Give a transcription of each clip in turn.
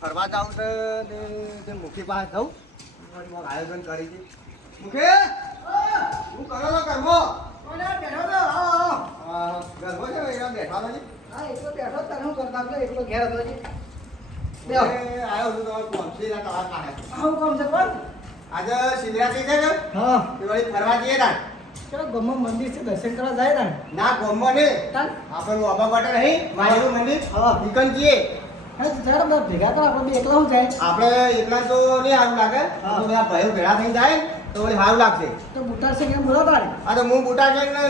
ફરવા જાઉં છે ને તે મુખી પાસે જાઉં આયોજન કરી છે. મુખી હું કરો છો ઘરમાં? બેઠો તો ઘરમાં છે અહીંયા બેઠા નથી. હા એટલો બેઠો તને હું કરતા એટલે એટલો ઘેર હતો જી આવ્યો છું તમારે પહોંચી રહ્યા તમારા પાસે. હું કામ છે કોણ આજે શિવરાત્રી છે કે હા તે વળી ફરવા જઈએ તા ચલો ગમમાં મંદિર છે દર્શન કરવા જાય ને ના ગોમમાં ને ચાલ આપણું અબા માટે નહીં મારું મંદિર હા. નીકળ જઈએ. હા ચાલો બધા ભેગા કરો આપણે બે એકલા હું જાય આપણે એકલા તો નહીં સારું લાગે હા. તો બધા ભાઈઓ ભેળા થઈ જાય ને તો વળી સારું લાગશે. તો બુટાર છે કેમ બોલાવતા ને આ તો હું બુટા છે ને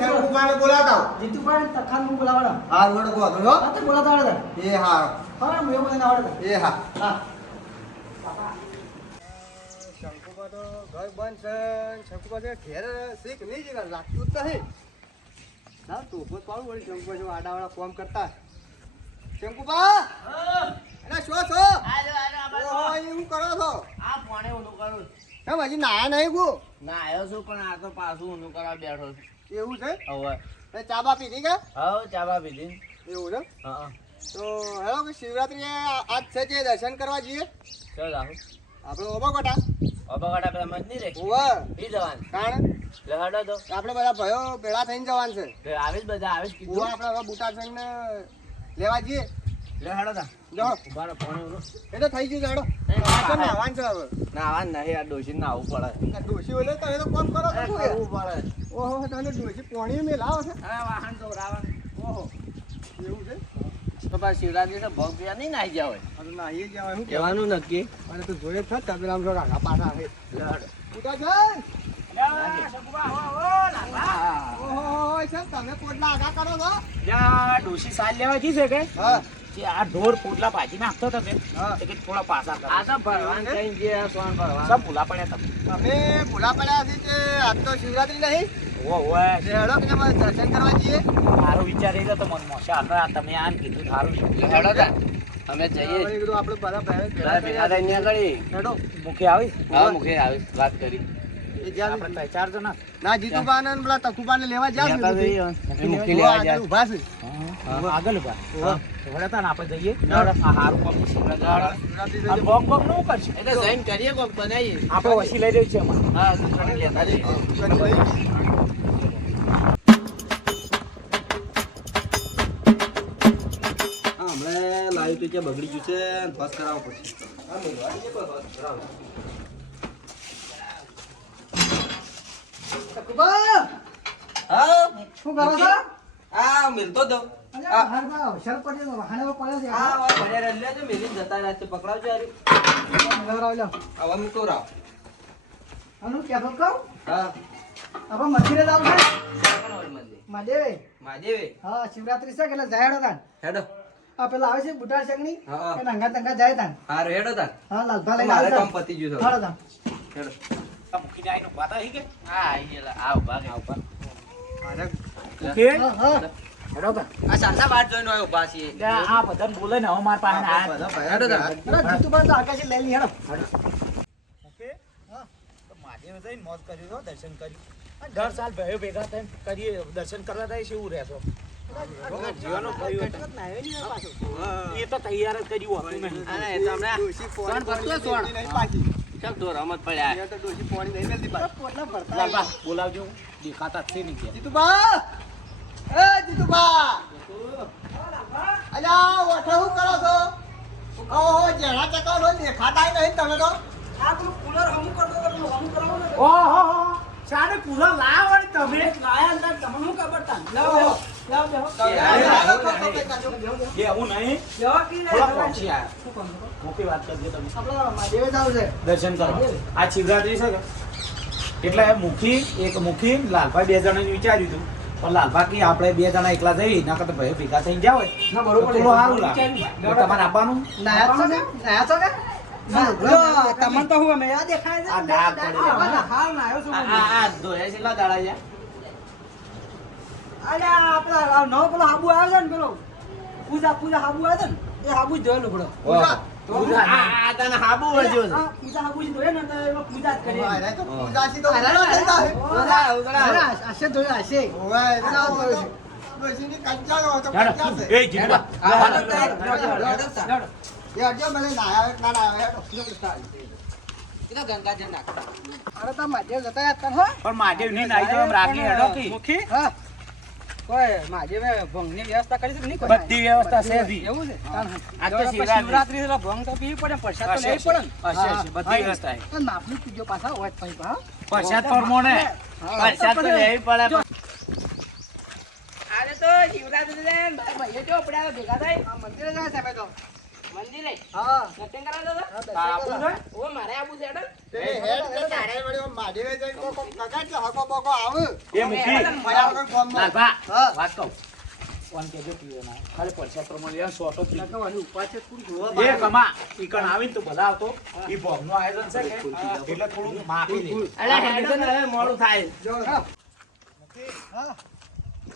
શંકુપાને બોલાવતા હું. જીતુભાઈ તખાન હું બોલાવવાના હા રોડ કો હતો હા તો બોલાવતા આવડે એ હા હા મેં મને આવડે એ હા. હા શંકુપા તો ઘર બંધ છે શંકુપા છે ઘેર શીખ નહીં જ લાગતું જ નહીં. ના તો ઉભો પાડું વળી શંકુપા જો આડાવાળા કોમ કરતા શંકુપા અરે શું છો? ઓહો હું કરો છો? આ ફોને ઊંધું કરું કેમ હજી નાયા નહીં ગો? ના આવ્યો છું પણ આ તો પાછું ઊંધું કરવા બેઠો છું એવું છે? હવે તે ચા બા પીધી કે? હવે ચાબા પીધી એવું છે? હા તો હેલો કે શિવરાત્રી આજ છે જે દર્શન કરવા જઈએ ચાલ રાહુલ આપણો ઓબકોટા અબકાટા પેલા મત નહીં રે ઓવર પી જવાનું કારણ લહડો તો આપણે બધા ભાઈઓ ભેળા થઈને જવાનું છે. આવે જ બધા આવે જ ઓવા કીધું આપણે હવે બુટા થઈને લેવા જઈએ. લહડો તા જો ઉભા રહો ફોને ઊંધું એ તો થઈ ગયું છે નહીં, હેડો નાવાનું છે હવે. ના આવા નહીં આ ડોશી ના આવવું પડે આ ડોશી ઓલે તમે તો કોમ કરો છો શું યાર? કરવું પડે ઓહો તમે ડોશી પોણી મેં લાવો છે. અરે વાહન તો રાવણ ઓહો એવું છે? તો પાછી શિવરાત્રી છે ભોગ પીવા નહીં નાહી ગયા હોય આ તો નાહીએ ગયા હોય. શું કહેવાનું નક્કી અને તો જોઈએ જ છે તબેલામ જો રાગા પાછા આવે. લહડો બુટા છે ઓહો સાહેબ તમે પોટલા આગા કરો છો? ત્યાં ડોશી સાલ લેવા જી છે કે હા કે આ ઢોર પોટલા ભાજી નાખતો હતો કે હા. તો કે થોડા પાસા આ તો ભરવાન કઈ જે સોન ભરવાન સબ ભૂલા પડ્યા તમે અમે ભૂલા પડ્યા છે કે આજ તો શિવરાત્રી નહીં. ઓય તે હેડો કે અમે દર્શન કરવા જઈએ. મારો વિચાર એ હતો મનમાં છે આપણે આ તમે આમ કીધું સારું લહડો તા અમે જઈએ આપણે કીધું આપણે બધા ભાઈઓ પેલા ભેગા થઈને ત્યાં કરી હેડો. મુખે આવી હા મુખે આવી વાત કરી એ જ્યાં આપણે ત્રણ ચાર જણા ના જીતુબાને ને પેલા તકુબાને લેવા જ્યાં જતા સુધી. જઈએ મુખી ઉભા લેવા આગળ જાય ઊભા છે. આગળ ઉભા ઓવા. વળતા ને આપણે જઈએ આ સારું કામ છે શિવરાત્રી આ થઈ બોક બોક નું કરશે એટલે જઈને કરીએ કોક બનાવીએ આપણે વસી લઈ રહ્યું છે અમારે હા દુકાને લેતા જઈએ હમણાં લાવ્યું તો ક્યાં બગડી ગયું છે બસ કરાવવું પડશે. તકુબા હા શું કરો છો આ મિલતો દો. અરે બહારમાં અવસર પડ્યો વાહને પડ્યો છે હા વા ભરે રલ્યા છે મેલી જતા રહ્યા છે પકડાવજો યાર. લવરાવ લો આવા મૂકો રાવ. અનુ કે તો કહું હા આપણે મંદિરે જાવ છે મંદિર મહાદેવ મહાદેવે હા શિવરાત્રી છે કે એટલે જાય તાન હેડો. આ પેલા આવે છે બુટાર સંગની હા. એ નંગા તંગા જાય તાન હારું હેડો તાર. હા લાલભા લઈને મારે આવે કામ તાન પતી ગયું છે. હાલો તાન હેડો. આ મૂકીને આવીને વાત આવી કે હા આવી ગયેલા આ ઉભા રહ્યા ઉભા મારે મુખે હા હા હેડો તા આ સાંસા બાર જોઈને આવ્યો ઉભા છીએ. આ બધાને બોલે ને હવે મારા પાસે આયા બધા ભાઈ હેડો તાર. અરે જીતુબા તો આકાશી લઈ લી હેડો ઓકે હા તો મહાદેવ જઈને મોજ કર્યું તો દર્શન કર્યું અને દર સાલ ભાઈઓ ભેગા થઈને કરીએ દર્શન કરવા થાય છે એવું રહેશો જીવાનો કર્યું હતું. એ તો તૈયાર જ કર્યું હતું નહીં અરે એ તો હમણાં ડોશી પોણી સોણ ભરતું હોય, સોણ. નહીં પાછી. ચાલ તો રમત પડ્યા અહીંયા તો ડોશી પોણી નહીં મેલતી પાછી. પોટલા ભરતા લાલબા બોલાવજો દેખાતા જ છે નહીં ગયા જીતુબા એ જીતુબા અલ્યા ઓઠો શું કરો છો? ઓહો જેણા ચકાડો દેખાતા નહીં તમે તો. આ પેલું કુલર હમું કરતો તો પેલું હમું કરાવો ને ઓહો સાને કુલર લાવ વળી તમે લાયા અંદર તમને શું ખબર તાન લાવો લાવો લાવો એ આવું નહીં લેવા કી થોડા લેવા પહોંચી આયા શું કામ છે? મોટી વાત કરજો તમે આપણા મહાદેવે જાવ છે દર્શન કરવા આ શિવરાત્રી છે કે એટલે એક મુખી લાલભાઈ બે જણાને વિચાર્યું હતું પણ લાલભા કે આપણે બે જણા એકલા જઈએ ના કરતા ભાઈ ભેગા થઈને જાવ ના, બરોબર. તો સારું લાગે તો તમારે આપવાનું નાયા છો કે નાયા છો કે તમને તો હું અમે યાદ દેખાય છે આ ડાઘ પડી જાય. હાલ નાયો છું આ ધોયા કેટલા દાડા છે અરે આપડા નવો પેલો હાબુ આવ્યો છે ને પેલો પૂજા હાબુ આવ્યો છે ને એ હાબુ જ ધોયેલો પડો આ તને હાબુ વળજો છે હા પૂજા હાબુ જ ધોયે ને તો એમાં પૂજા જ કરીએ ઓય, તો પૂજાસી તો અરે, ઉઘડા થતા હે. ઉઘડા, ઉઘડા. અરે, આશે ધોયો આશે ઓય, તો ડોશીની કંચાળો હતો, હેડો. કંચાળ છે. એ જીતવા. હેડો. હેડો. હેડો. હેડો. એ અડજો મને નાયા ના નાયા એ તો ગંગાજળ નાખતા. અરે તો મહાદેવ જતા યાર તને હો પણ મહાદેવ ની નાઈ જાય એમ રાગી હેડો કી. મુખી? હા. કોઈ મહાદેવે ભંગની વ્યવસ્થા કરી છે કે નહીં કોઈ? બધી વ્યવસ્થા છે બી. એવું છે? આ તો તો શિવરાત્રી. શિવરાત્રી એટલે ભંગ તો પીવી પડે, પ્રસાદ તો લેવી પડે ને. હશે, હશે. બધી વ્યવસ્થા છે. તો નાપની પીજો પાછા હોય તો પછી હા. પ્રસાદ પરમોણે. પ્રસાદ તો લેવી પડે પણ આજે તો શિવરાત્રી છે ને ભાઈ જો પડ્યા ભેગા થાય. આ મંદિરે જાય સાહેબ તો મંદિરે હા દર્શન કરાવતો હતો? આબુ છે? ઓ મારે આબુ છે હેડો. તે હેડ તે તારે વળી મહાદેવે જઈને કોક કગાટ કે હકો બકો આવે એ મૂકી. મજા વગર ગામમાં. લાલભા, હા. વાત કહું. કોણ કેજો પીવે ના. ખાલી પ્રસાદ પરમોણે યાર સોટો પી. લગાવવાની ઉપાય છે થોડું જોવા એ બાર. કમા ઈ કણ આવીને તો બધા આવતો ઈ ભોગનું આયોજન છે કે એટલે થોડું માફી લે. અલા હેડ ને હવે મોડું થાય જો હા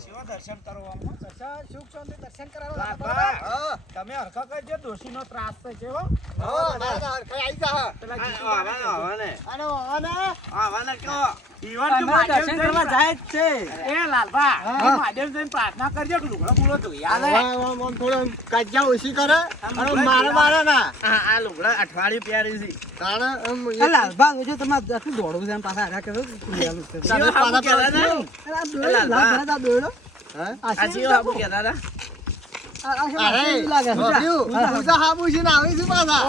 શિવા દર્શન કરવામાં સુખ શાંતિ દર્શન કરાવો લાલભા, હા તમે હરખા કરજો ડોશીનો ત્રાસ થાય છે હો. હા ના કઈ આવી જા પેલા આવાને આનો આને આવાને કહો ઈવન તું અમે મહાદેવ દર્શન જઈને કરવા જાય જ છે. એ લાલભા, તું મહાદેવ જઈને પ્રાર્થના કરજો કે લુગડો બુગડો ધોઈ આલે. આમ થોડો કજ્જા ઓછી કરે અને મારે મારે ના આ લુગડા અઠવાડિયું પહેર્યું છે તાણે આમ એ લાલભા જો તમારે આટલું દોડવું છે એમ પાછા હારા કરો લેલું છે. શિવ હાબુ કહેતા હતા? આ દોડો લાભ દોડો હા આ શિવ હાબુ કહેતા હતા? અરે પૂજા હાબુ છે ને આવી છે પાછા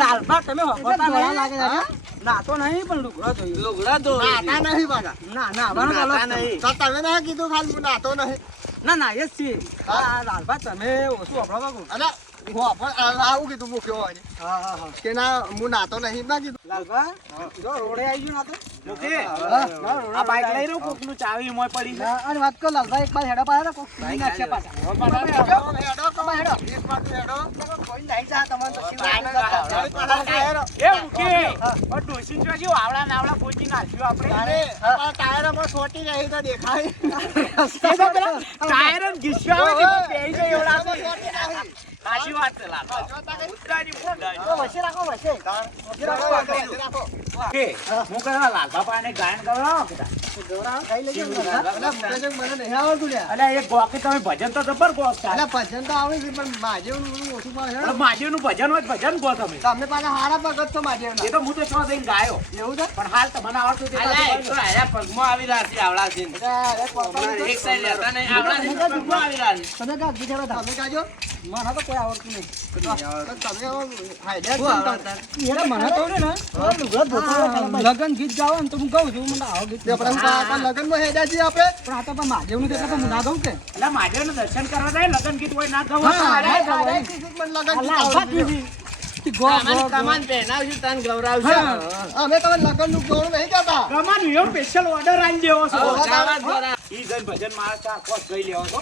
લાલભા તમે હોતા નહીં. ના તો નહીં પણ લુગડો જોયું. લુગડા ધોવે છે. નાતા નહીં પાછા ના ના આવવાનું નાતા ચાલો. નહીં. તો તમે ના કીધું ખાલી હું નાતો નહીં ના ના એ જ છે. આ લાલભા તમે ઓછું વાપરો બાબુ. અરે હું પણ આવું કીધું મૂક્યો હોય હા હા હા. કે ના હું નાતો નહીં ના કીધું લાલભા જો રોડે આવી ગયું ના તો. મૂકી. આ બાઈક લઈ રહ્યું કોકનું ચાવી મોય પડી છે. અને વાત કરો લાલભા એક બાર હેડા પાછા કોક પીડી નાખશે પાછા. હેડો કમા હેડો એક બાજુ હેડો કોઈ નહીં જા તમારે તો શિવરાત્રી એ મૂકી. પણ ડોશી જો હજી વાવડા નાવડા ગોચી નાખ્યું આપણે. ટાયર પર સોટી રહી તો દેખાય એ તો પેલા ટાયર જ ઘીસ્યો આવે છે, બેહી જાય એવડા છે. સોટી રહી. સાચી વાત છે લાલભા. મુદ્દાની મુદ્દાની. વચ્ચે રાખો વચ્ચે. મૂકી. હું કહ્યું લાલભા પાસે ગાયન કરાવો કે તા. ખાઈ લેજો ને. મને નહીં આવડતું લ્યા અલ્યા એ ગોકી તમે ભજન તો જબર ગો છો. એટલે ભજન તો આવે છે પણ મહાદેવનું ઓછું પડે પણ હેડો. મહાદેવનું ભજન હોય તો ભજન ગો તમે. તમે પાછા હારા ભગત છો મહાદેવના એ તો હું તો છો જઈને ગાયો. એવું છે પણ હાલ તમને આવડતું તે અલા એક તો આયા પગમાં આવી રહ્યા છે આવડા છે ને. એક સાઈડ લેતા નહીં આવડા છે ને પગમાં આવી રહ્યા છે. તમે કા ગીત હેડો તમે કાજો મને તો કોઈ આવડતું નહીં. તમે હાઈડેક શું આવડતા? એટલે મને તો ને લગન ગીત ગાવો ને તો હું ગાઉં છું. મને આવો ગીત લગ્નમાં હેડ્યા છીએ આપણે પણ આ તો પણ મહાદેવનું તો એટલે તો હું ના ગાઉં કે. એટલે મહાદેવનું દર્શન કરવા જાય લગન ગીત હોય ના ગવો હા, તો હા, હારે. મને લગ્ન લાલભા કીધી. ગો આમાંની ગો કમાન પહેરાવશું તને ગૌરાવશે. અમે તમે લગ્નનું ગૌરવ નહીં કરતા કમાનું એવું સ્પેશિયલ ઓર્ડર આઈ દેવો છો. આવો, ગાવા જ ગોરા. ઈ જઈને ભજન મારા ચાર કોસ ગઈ લેવો તો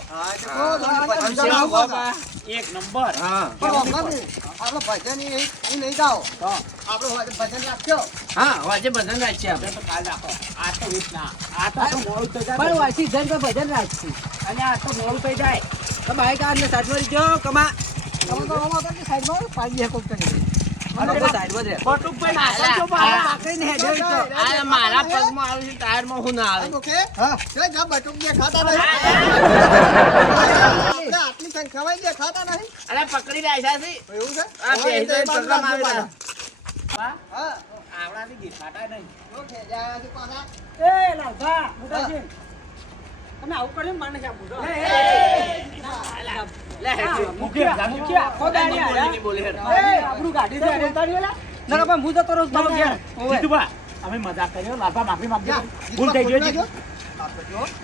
એક નંબર. આપણો ભજન એ નહીં ગાઓ આપણો ભજન રાખજો હા વાજે બધાને રાખીએ આપણે. તો કાલ રાખો. આ તો વીસ ના. આ તો મોડું થઈ પણ જાય. વાસી જન પર ભજન રાખશું. અને આ તો મોડું થઈ જાય. તો બાઈક આ સાઈડમાં જો કમા તમે તો આમાં કરતી સાઈડમાં પાડી દે કોક કરી. મને તો સાઈડમાં જ રહે. બટુકભાઈ નાખો છો પાછા. આકરીને હેડે છે. આ મારા પગમાં આવે છે ટાયરમાં હું ના આવે. ઓકે હા જા બટુક દેખાતા નહીં આપણે આટલી સંખ્યામાં દેખાતા નહીં અલા પકડી રાખ્યા છે. એવું છે આ બેહી જાય પગમાં આવે. હા આવડાથી દેખાતા નહીં. ઓકે જાય છે પાછા એ લાલભા મોટા છે. તમે આવું કર્યું ને મને છે આ મોટો. લે હેડજો. મૂકી જાજો. મૂકી આખો દાડી બોલી આયા. નહીં બોલી હેડ. એ આપણું ગાડી છે હેડે તારી એલા. ના પણ હું જતો રહું છું મારો ઘેર. ઓવે. જીતુભા, અમે મજાક કર્યો. લાલભા માફી માંગજો. જા, ભૂલ થઈ ગઈ જીતુભા, જીતુ.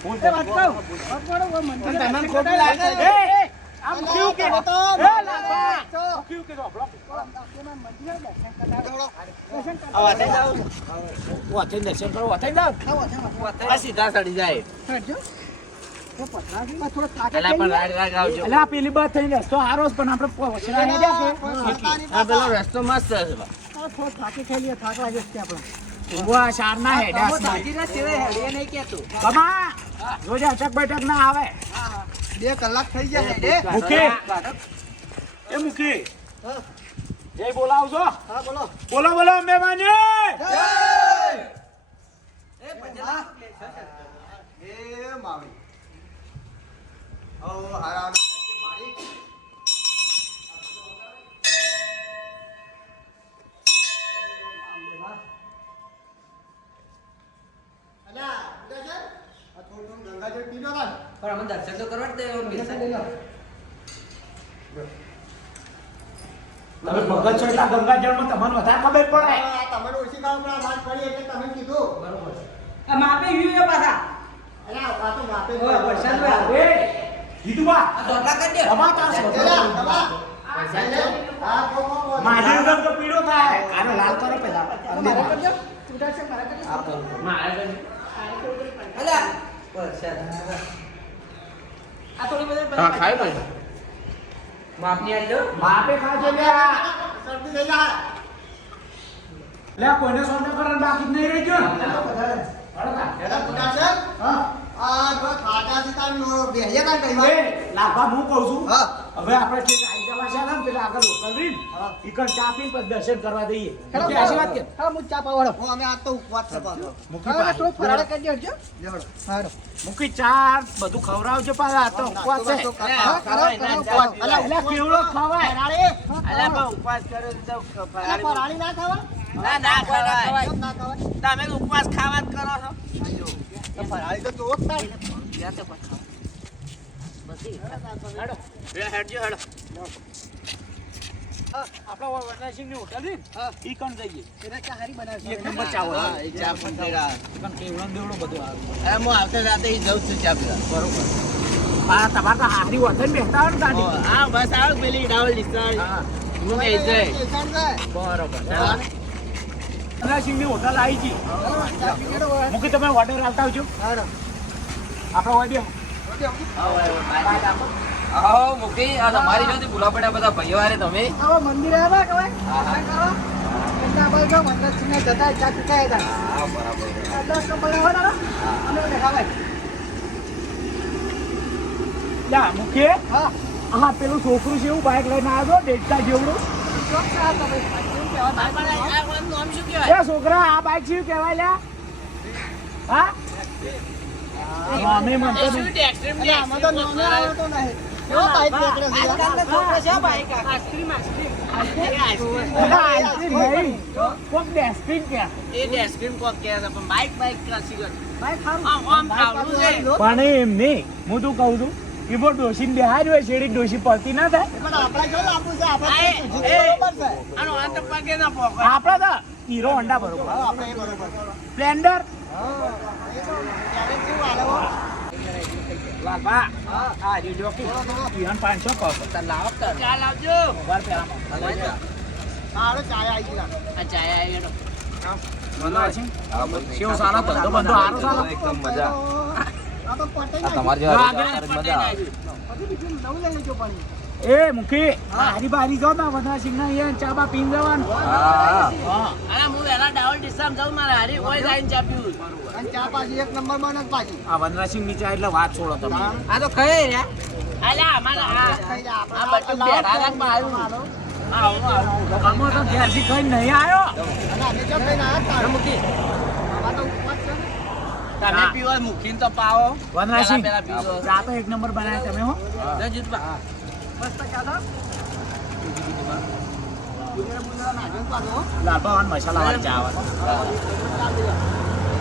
ભૂલ એ થઈ વાત ગઈ. કહું. વાત કરો, ઓ મંદિર તમને દર્શન ખોટું કરવા લાગે? જાય. એ, આ મૂક્યું કે? તો એ લાલભા, મૂક્યું કે તો આપણો? આ વાતે જાઓ. વાથે દર્શન કરો, વાથે જાઓ. આ સીધા ચડી જાય. અલા પણ રાડ રાડ આવજો. એટલે આ પેલી બાદ થઈને રસ્તો હારો છે, પણ આપણે વછડા નહીં ગયા કે? આ પેલો રસ્તો મસ્ત છે બા. ઉભા શારના હેડ્યા છે. કમા, જોજે અટક બેઠક ના આવે. 2 કલાક થઈ ગયા હેડે મૂકી. એ મૂકી. જય બોલાવજો. હા બોલો બોલો બોલો મહેમાની. એ માવી ઓ હારા મારી પણ અમે દર્શન તો કરવા જ દે દર્શન લઈ લો. તમે ભગત છો એટલે આ ગંગાજળમાં તમને વધારે ખબર પડે. આ તમને ઓછી ખબર પડે, વાત પડી એટલે તમે કીધું. બરોબર આ માપે યુ પાછા અરે આ તો માપે જ ઓય, હોય. વરસાદ એ જીતુબા આ દોડલા કરી દે તમાર તાર એલા, તમા. આ કો. મારી વગર તો પીળો થાય. આનો લાલ કરો પેલા. મારે કરજો છૂટા છે મારે કરજો આ કરો. અલા વરસાદ આ થોડી બધે હા ખાઈ લો માપની આવી દો બાપે ખાજો લ્યા. શરદી થઈ જાય. લે કોઈને સોને કરવાનું બાકી જ નહીં રહી ગયો ને. એલા કુડા છે? હા. આ જો ખાટા છે તાર બેહ્યા કાં કઈમાં? એ લાભા હું કહું છું હા. હવે આપણે ઠીક આઈ જવા છે ને પેલા આગળ લોકલ રીન હા. ઈકણ ચા પીને પછી દર્શન કરવા દઈએ હેલો, કે આશીર્વાદ કે હા હું ચા પાવડો હું અમે આજ તો ઉપવાસ છે પાછો. મૂકી હા થોડો ફરાળ કરજો હરજો લેવડો. હારો મૂકી ચા બધું ખવડાવજો પાછા આ તો ઉપવાસ છે હા, ખવાય ના, ઉપવાસ. અલા, એટલે કેવડો ખવાય અલા પણ ઉપવાસ કર્યો તો ફરાળી ફરાળી ના ખાવા? ના ના ખવાય કેમ ના ખાવા? તમે તો ઉપવાસ ખાવા જ કરો છો તો ફરાળી તો જોવો જ થાય. હેડજો હેડો આપણા વનરાજસિંહ ની હોટલ રીન હા. ઈકણ જઈએ એને ચા હારી બનાવશે. એક નંબર ચા હોય હા એ ચા પણ પીરા ઈકણ કેવડો ને દેવડો બધું આવે અરે હું આવતા રાતે ઈ જઉં છું ચા પીવા બરોબર આ તમારે તો હારી હોટલ બેસતા હોય ને ગાડી હા બસ આવ પેલી ડાવલ ડિસ્ટાર હા હું કહે છે એકાંત છે. બરોબર હા. વનરાજસિંહ ની હોટલ આવી ગઈ ચા પીવડો હોય. મૂકી તમે ઓર્ડર આવતા આવજો હારો. આપણે હોય બે આવો મૂકી આ તમારી જોતી ભૂલા પડ્યા બધા ભાઈઓ હારે તમે આવો મંદિર આવ્યા કવાય દર્શન કરો એટલા બાજુ જો મંદિર જતા ચા પીતા હતા હા બરાબર એટલે તો બનાવો ને અમે દેખાવાય લા મૂકીએ હા હા પેલું છોકરું છે એવું બાઇક લઈને આવ્યો ડેટા જેવડું ચોક છે આ તો ભાઈ કેવું કહેવાય નામ શું કહેવાય એ છોકરા આ બાઇક શું કહેવાય લ્યા હા અમે મનતો એ શું નહીં એક્સ્ટ્રીમ અલા, આમાં તો નામે આવડતો નહીં. કેવો બાઈક નીકળે છે યાર? આજકાલના છોકરા છે બાઈક આઈસ્ક્રીમ અલા, આઈસ્ક્રીમ નહીં કોક ડેસ્ટિંગ કે એ ડેસ્ક્રીમ કોક કહે છે પણ બાઈક બાઈક ક્લાસિક બાઈક ખારું આમ આમ આવડું છે પણ એમ નહીં હું તું કહું છું ઈબો ડોશીને બેહારી હોય શેરી ડોશી પડતી ના થાય પણ આપણે જો લાંબુ છે, આપણે આ તો એ- બરોબર છે. આનો અંત પગે ના પોકે આપડે તો હીરો હોન્ડા બરોબર હા, આપણે એ બરોબર. સ્પ્લેન્ડર હા, એ તો ત્યારે કેવું હાલે હો? લાલબા આ રીજો કે ઈહન 500 કહો લાવો કર ચાલ આવજો વાર પેલા હા, હાલો, ચાય આવી ગઈ. આ ચાય આવી ગયો શિવ સાલા ધંધો બંધો હારો સાલો એકદમ મજા આ તો પટે આ નહીં. તમારી જો જોડે આગળ મજા આવે હજી બીજું નવું લઈ લેજો પાણી. એ મુખી હારી બારી જો ના બધા સિંગના અહીંયા ચા બા પીન જવાનું હા અરે હું વહેલા ડાવલ ડિસ્ટામ જાઉં મારે હારી કોઈ જઈને ચા પીવું અને ચા પાછી એક નંબર માં નથી પાછી. આ વનરાજસિંહ ની ચા એટલે વાત છોડો તમે આ તો ખાઈ રહ્યા અલ્યા અમારે ખાઈ જા, આ આપણે બધું બેઠા રાખમાં આવ્યું આવું આવું આમાં તો ઘેરથી કઈ નહીં આવ્યો અને અમે કેમ લઈને આવ્યા તારે? મૂકી આમાં તો ઉપવાસ છે ને. તમે પીવો મૂકીને તો પાવો વનરાજસિંહ પેલા પીવો ચા તો એક નંબર બનાવ્યા તમે હો જીતબા મસ્ત ચા તો. બુલેરા બુલેરા નાખ્યો ને પાછો, હો. લાભા અને મસાલા વાળી ચા આવે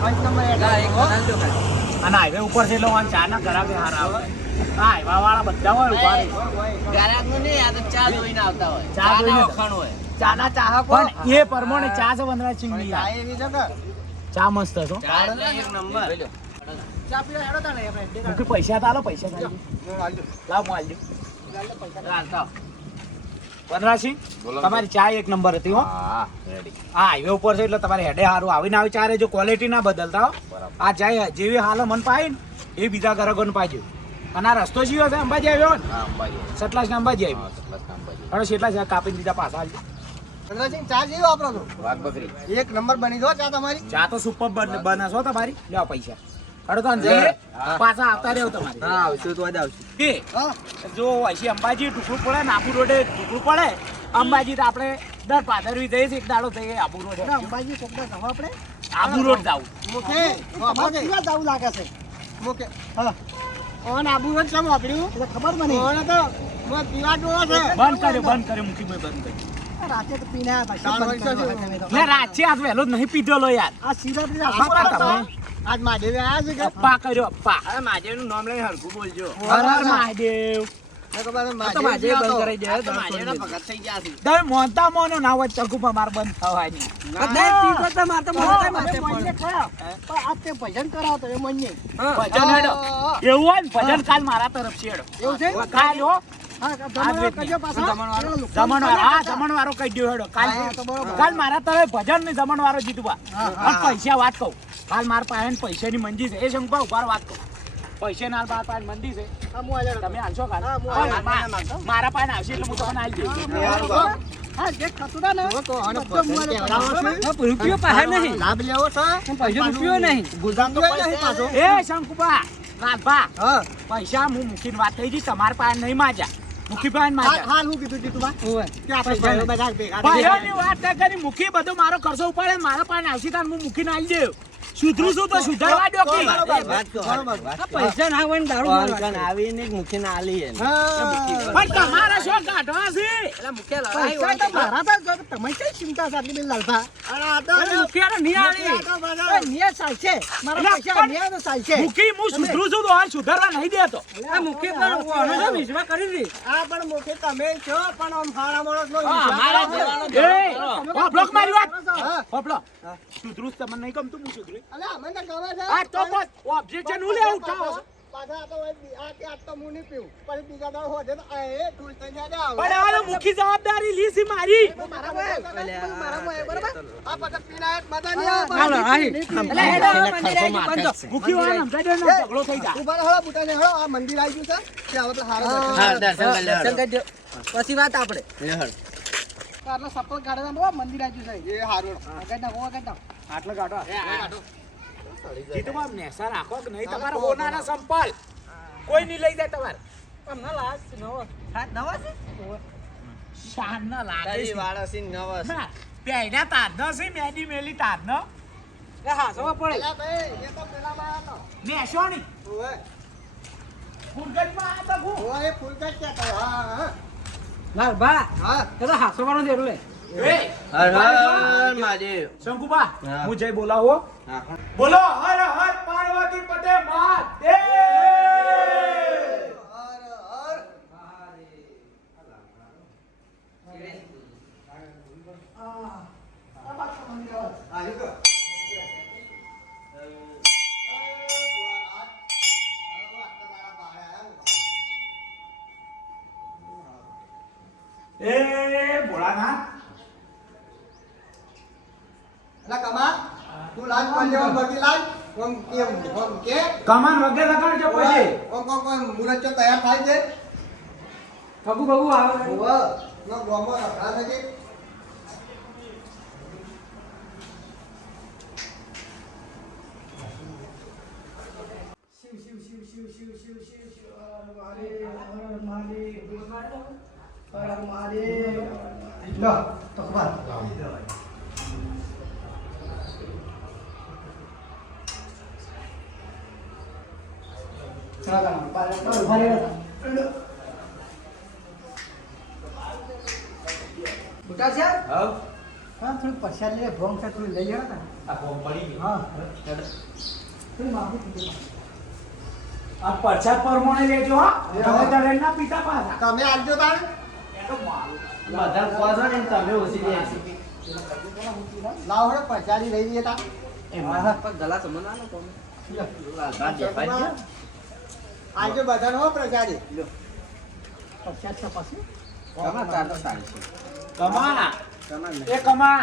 પાંચ નંબર એક. લા, એક બનાવજો ખાલી. અને હાઈવે ઉપર છે એટલે વાન ચા ના કરાવે હારા આવે હા હાઈવા વાળા બધા હોય ઉભા રહી ગારાકનું નહીં આ તો ચા જોઈને આવતા હોય ચા ચા જોઈને. ના વખાણ હોય ચાના ચાહકો. પણ એ પ્રમાણે ચા છે વનરાજસિંહ ની ચા એવી છે કે ચા મસ્ત છે હો. ચા એટલે એક નંબર ચા પીવા હેડો તાણે આપણે. મુખી પૈસા તાલો પૈસા તાલો હું હાલજો. લાવ હું આલજો ચાલતા વનરાજસિંહ બોલો. તમારી ચા એક નંબર હતી હો હા રેડી હા હાઈવે ઉપર છે એટલે તમારે હેડે હારું આવીને આવી ચારે જો ક્વોલિટી ના બદલતા હો બરાબર. આ જાય જેવી હાલ મન પાય ને એ બીજા ગ્રાહકોને પાજો અને આ રસ્તો જીવો છે અંબાજી આવ્યો ને હા અંબાજી સટલાસ ને અંબાજી હા આવ્યો સતલાસ ના અંબાજી હવે કેટલા છે કાપીને દીધા પાછા હાલજો વનરાજસિંહ, ચા જેવી વાપરો છો? વાઘ બકરી એક નંબર બની દો ચા તમારી. ચા તો સુપર બનાશો તમારી લેવા પૈસા હડો તો જઈએ પાછા આવતા રહ્યો તમારી હા આવશું તો જ આવશું એ હા. જો અહીંથી અંબાજી ટુકડું પડે ને આબુ રોડે ટુકડું પડે અંબાજી તો આપણે દર પાદરવી જઈએ છીએ એક દાડો જઈએ આબુ રોડ ના, અંબાજી ચોકડા જવા આપણે. આબુ રોડ જાવું મૂકે. તમારે પીવા જવું લાગે છે મૂકે. હા ઓન આબુ રોડ ચમ વાપર્યું? એટલે ખબર મને ઓને તો મોં પીવા જોવો છે. બંધ કર્યો મૂકી મેં બંધ કર્યું રાતે તો પીને આવ્યા ચાર ભાઈ વર્ષ શું બંધ થયું. કર્યું? લે રાતથી આજ વહેલો જ નહીં પીધેલો યાર આ શિવરાત્રી બાપા તમે આજ મહાદેવે આયા છે કે અપ્પા કર્યો અપ્પા. અરે મહાદેવનું નામ લઈને હરખું બોલજો. હર હર મહાદેવ. ને ખબર છે, આ તો મહાદેવ બંધ આવતો. કરાઈ દે આ તો મહાદેવના ભગત થઈ ગયા છે. તમે મોનતા મોનો ના હોય ચરકુપા માર બંધ થવાની. નહીં, ટીકો તો મારતો મારતો મારતે અમે પણ. મોંને ખરા. પણ આ તે ભજન કરાવતો એ મોંને. ભજન હેડો. એવું હોય ને ભજન કાલ મારા તરફ છે હેડો. એવું છે? કાલ હો હા, જમણવાર કરજો પાછા. જમણવાર હા જમણવારો કહી દો હેડો કાલ હા, તો બરોબર. કાલ મારા તરફ ભજન ને જમણવારો જીતવા હા, અને પૈસા વાત કહું કાલ મારા પાસે પૈસાની મંદી છે એ શંકા ઉપર વાત કહું પૈસા ના મારા પાસે મંદી છે હા, હું આલ્યો. તમે હાલશો કાલ હા, હું હા, આલ્યો. મારા પાસે આવશે એટલે હું તમને આલી દઈશ એ હારું કામ. હા, જે ખાતું હતા ને, બધું હું આલ્યો. રૂપિયો પાસે નહીં. લાભ લેવો છે? પૈસો રૂપિયો નહીં. ગુજરાત તો નહીં પાછો. એ શંકુબા રાધભા હા. પૈસા હું મૂકીને વાત થઈ ગઈ તમારા પાસે નહીં માજા મૂકી પાસે હાલ માજા હાલ હું કીધું જીતુભા? ઓવે. કે આપણે ભાઈઓ બધા ભેગા થઈએ. ભાઈઓની વાત ના કરી મૂકી બધો મારો ખર્ચો ઉપાડે મારા પાસે આવશે તાર હું મૂકીને આવી દેવ સુધરું છું તો સુધારવા દો કે બરોબર. આ પૈસા ના હોય ને દારૂ મારવા. હા. પણ તમારા શું કાઢવા છે એટલે મુખ્ય પૈસા તો મારા તો જો તમે કઈ ચિંતા સાચી બેન લાલભા? અરે આ તો અરે મુખિયાને નહીં આલી. એ નિયત ચાલશે. મારા એટલે પૈસા પણ- નિયત ચાલશે. મૂકી હું સુધરું છું તો હાલ સુધારવા નહીં દેતો આ મુખ્ય પર ઓનો જો વિશ્વાસ કરી દી. આ પણ મુખી તમે છો પણ આમ સારા માણસનો હા, વિશ્વાસ મારા કરો. જેવાનો એ હોપલો મારી વાત હા. હોપલો સુધરું છે, તમને નહીં ગમતું હું સુધરું અલા, અમને તો ગમે છે. આ તો ઓબ્જેક્શન હું લે ઉઠાવો છો પાછા આ તો આ કે આ તો હું નહીં પીવું. પછી બીજા દાડો હોજે તો આ એ ઢૂલ થઈ જાય આવે. પણ હાલો મુખી જવાબદારી લીધી મારી મારા મોએ બરાબર? આ પાછા પીને આયા મજા નહીં આવે. હાલો, આહી. એટલે એટલે હેડો હવે મંદિર આવી ગયું, બંધો. મુખી વાળા સમજાય દે ને ઝઘડો થઈ જાય ઉભા રહો બુટાને હળો આ મંદિર આવી ગયું છે કે હવે તો હારો હા, દર્શન. દર્શન કરી લે. દર્શન કરજો. પછી વાત આપણે. આટલા સપલ કાઢે તો મંદિર આવી ગયું છે એ હારું. આગળ નાખો આગળ નાખો. આટલો કાઢો જીતુબા નેસા રાખો કે નહીં તમારા હોનાના સંપલ કોઈ નહીં લઈ જાય તમારે હમણાં લાસ્ટ નવો. હાથ નવો છે? શાન ના લાગે તારી છે. વાળા સિંહ નવા છે. ના, પેયડા તારનો છે મેડી મેલી તારનો એ હાસવા પડે. અલા ભાઈ એ તો પેલામાં હતો. મેશોની ઓવે. ફૂલગંજમાં આ તો હું ઓવે, એ ફૂલગંજ ક્યાં હતો? હા, હા. લાલ ભા હા. એ તો હાસવાનો છે એટલે. હર હર મહાદેવ. શંકુબા હા. હું જય બોલાવો હા. બોલો હર હર પાર્વતી પતે મહાદેવ હર હર. આવી ગયો. એ ભોળાનાથ અલા કમા તું લાજ પડજો બગી લાજ કોમ કે કમાન વગર લગાડજો પછી કોમ મુરત ચો તૈયાર થાય છે ફગુ ફગુ આવે. ઓવે નો ગોમો રખડા નથી લો તો ખબર બુટા છે? હવ. હા થોડું પૈસા લે ભોંગ છે થોડું લઈ જાવ ને આ ફોન પડી ગયું હા થોડું માફી કીધું આ પરસાદ પરમોણે લેજો હા તમે દરેક ના પિતા પાછા તમે આવજો તારે એનો મારું બધા ખોજો ને તમે ઓછી દે છે. લાવ હળો પૈસાની લઈ લઈએ તા પણ ગલા સમજ ના લો તમે. લાલભા દેખાય છે? આજે બધાને હો પ્રચારી પૈસા છે પછી કમા ચાર તો સારી છે. કમા એ કમા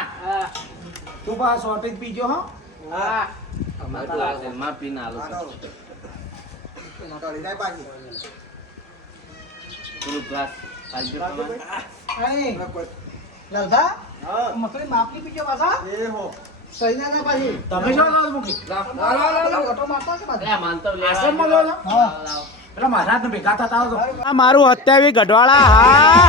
તું પા શોર્ટેજ પીજો હો હા. અમારે તો આ ઘરમાં પીને આલો છે. કરી જાય પાછી થોડું ગ્લાસ આલજો તમારે. લાલભા હા. મકડી માપની પીજો પાછા એ હો. સહી ના પાછી તમે શું લાવો મૂકી ઓટો મારતા છે પાછા એ માનતો લેવા આશ્રમમાં લો છો? હા લાવો. એટલે મહારાજ ને ભેગા થતા આવજો આ મારું અત્યાવી ગઢવાળા હા